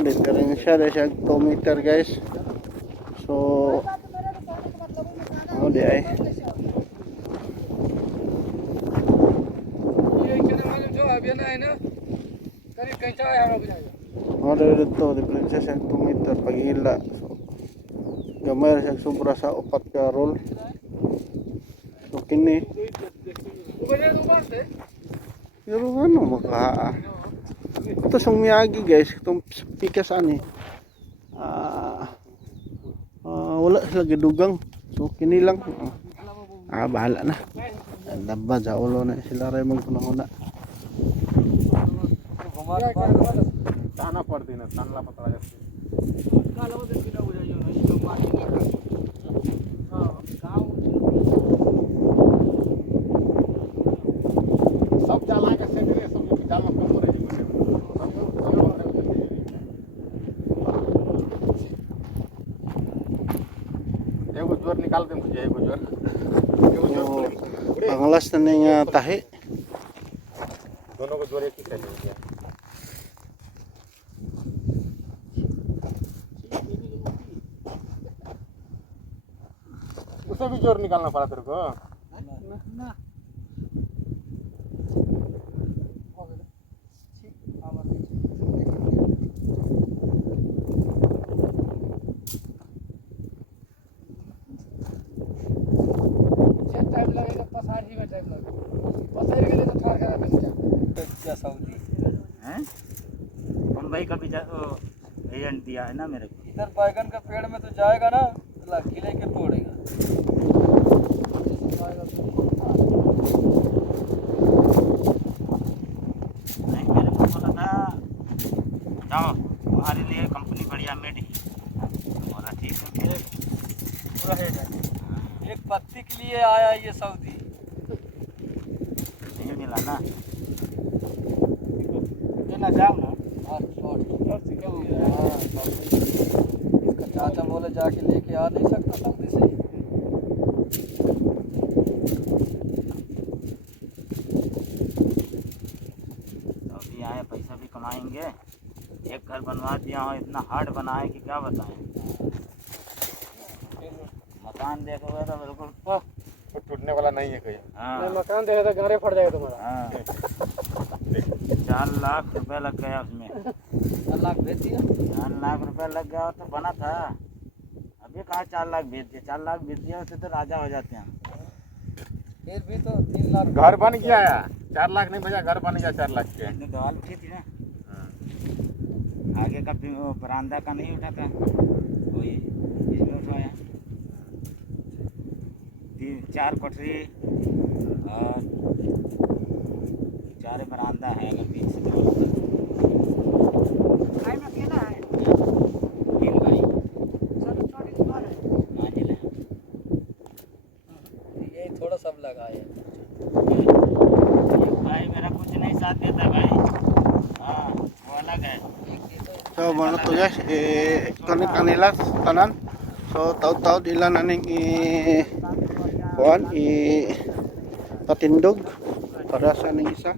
diferensya dahil siya 2 meter guys. So di ay dito diferensya siya 2 meter pag-ila. So gamay siya sobra sa 4 ka roll. So kini pero ano makahaa ito siyang miyagi guys, itong pikas ani wala sila gidugang. So kini lang bahala na labad sa ulo na sila rin magkunahuna. ताना पड़ती ना तानला पता लगा सब जाला के set रे सब जाल में कम रहे एगो जोर निकाल दे मुझे एगो जोर panglas na ning tahi दोनों को जोर एक ही चाहिए उसे भी जोर निकालना पड़ा तेरे को ना टाइम लगेगा पसारी में टाइम लगेगा पसारी के लिए तो ठार करा क्या सऊदी हैं बम्बई का भी एजेंट दिया है ना मेरे को इधर बैगन का पेड़ में तो जाएगा ना किले के तोड़ेगा नहीं मेरे को बोला था जाओ तुम्हारे लिए कंपनी बढ़िया मेडी बोला ठीक है फिर पूरा है एक पत्ती के लिए आया ये सऊदी नहीं मिला ना देना जाओ ना इसका चाचा बोले जाके लेके आ नहीं सकता सऊदी से सऊदी आए पैसा भी कमाएंगे एक घर बनवा दिया हूँ इतना हार्ड बना है कि क्या बताएं मकान देखोगे तो बिल्कुल टूटने वाला नहीं है कहीं हाँ मकान देखा तो घरे फट जाएगा तुम्हारा हाँ 4 लाख रुपए लग गया उसमें 4 लाख भेज दिया 4 लाख रुपए लग गया तो बना था अभी कहाँ 4 लाख भेज दिया 4 लाख भेज दिया उससे तो राजा हो जाते हैं फिर भी तो 3 लाख घर बन गया 4 लाख नहीं बचा घर बन गया 4 लाख के दीवार उठी थी ना आगे का बरामदा का नहीं उठा था वही इसमें उठाया 4 कोठरी और 4 बरामदा है अगर बीच से भाई में अकेला है 3 भाई सब छोटी दुकान है मंजिल है यही थोड़ा सब लगा है भाई मेरा कुछ नहीं साथ देता भाई हाँ वो अलग है so mga to guys ito ni kanila tanan so taud-taud ilan aning kuan patindog para sa ning isa